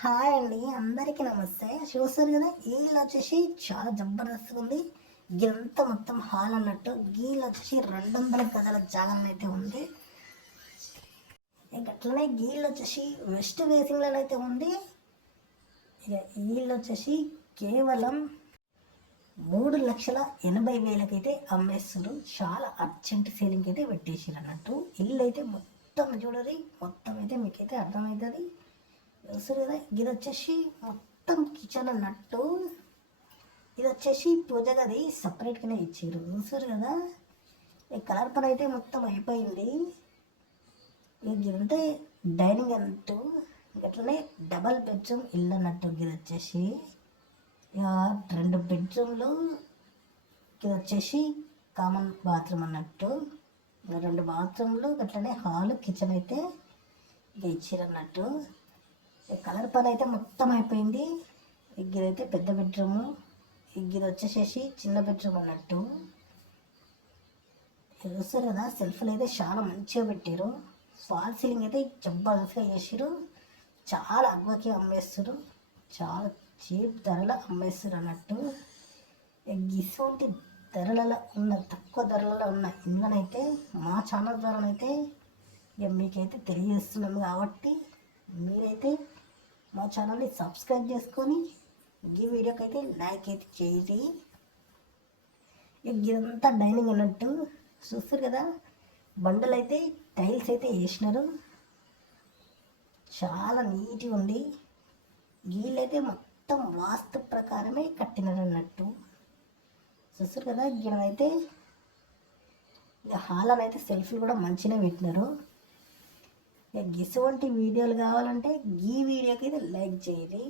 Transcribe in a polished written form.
Hi అండి, అందరికీ నమస్తే. చూస్తారు కదా, ఈ ఇల్లు వచ్చేసి చాలా జబర్దస్త్గా ఉంది. ఇదంతా మొత్తం హాల్ అన్నట్టు. ఈ ఇల్లు వచ్చేసి 200 గజాల జాగం అయితే ఉంది. ఇక అట్లనే ఈ ఇల్లు వచ్చేసి వెస్ట్ ఫేసింగ్లో అయితే ఉంది. ఇక ఈ ఇల్లు వచ్చేసి కేవలం 3,80,000 అమ్మేస్తారు. చాలా అర్జెంట్ సేలింగ్ అయితే పెట్టేసారు అన్నట్టు. ఇల్లు అయితే మొత్తం చూడరి, మొత్తం అయితే మీకైతే అర్థమవుతుంది. చూస్తారు కదా, ఇది వచ్చేసి మొత్తం కిచెన్ అన్నట్టు. ఇది వచ్చేసి పూజ గది సపరేట్గానే ఇచ్చారు. చూస్తారు కదా, ఈ కలర్ పని అయితే మొత్తం అయిపోయింది. ఇదంటే డైనింగ్ అన్నట్టు. అట్లనే డబల్ బెడ్రూమ్ ఇల్లు అన్నట్టు. ఇది వచ్చేసి ఇక 2 బెడ్రూమ్లు, ఇది వచ్చేసి కామన్ బాత్రూమ్ అన్నట్టు. ఇక 2 బాత్రూమ్లు, అట్లనే హాల్ కిచెన్ అయితే ఇక ఇచ్చారు అన్నట్టు. కలర్ పని అయితే మొత్తం అయిపోయింది. ఇదైతే పెద్ద బెడ్రూము, ఇది వచ్చేసేసి చిన్న బెడ్రూమ్ అన్నట్టు. చూస్తారు కదా, సెల్ఫ్లు అయితే చాలా మంచిగా పెట్టారు. ఫాల్ సీలింగ్ అయితే జబర్దస్త్గా చేసారు. చాలా అగ్వకి అమ్మేస్తారు, చాలా చీప్ ధరలో అమ్మేస్తారు అన్నట్టు. ఇటువంటి ధరలలో ఉన్న, తక్కువ ధరలలో ఉన్న ఇండ్లనైతే మా ఛానల్ ద్వారానైతే ఇక మీకైతే తెలియజేస్తున్నాము. కాబట్టి మీరైతే మా ఛానల్ని సబ్స్క్రైబ్ చేసుకొని ఈ వీడియోకి అయితే లైక్ అయితే చేయండి. ఇదంతా డైనింగ్ అన్నట్టు. చూస్తారు కదా, బండలు అయితే టైల్స్ అయితే వేసినారు. చాలా నీట్గా ఉంది. వీళ్ళైతే మొత్తం వాస్తు ప్రకారమే కట్టినారు అన్నట్టు. చూస్తారు కదా, గిన్నైతే ఇక హాల్ అని అయితే సెల్ఫీలు కూడా మంచిగా పెట్టినారు. ఇటువంటి వీడియోలు కావాలంటే ఈ వీడియోకి అయితే లైక్ చేయండి.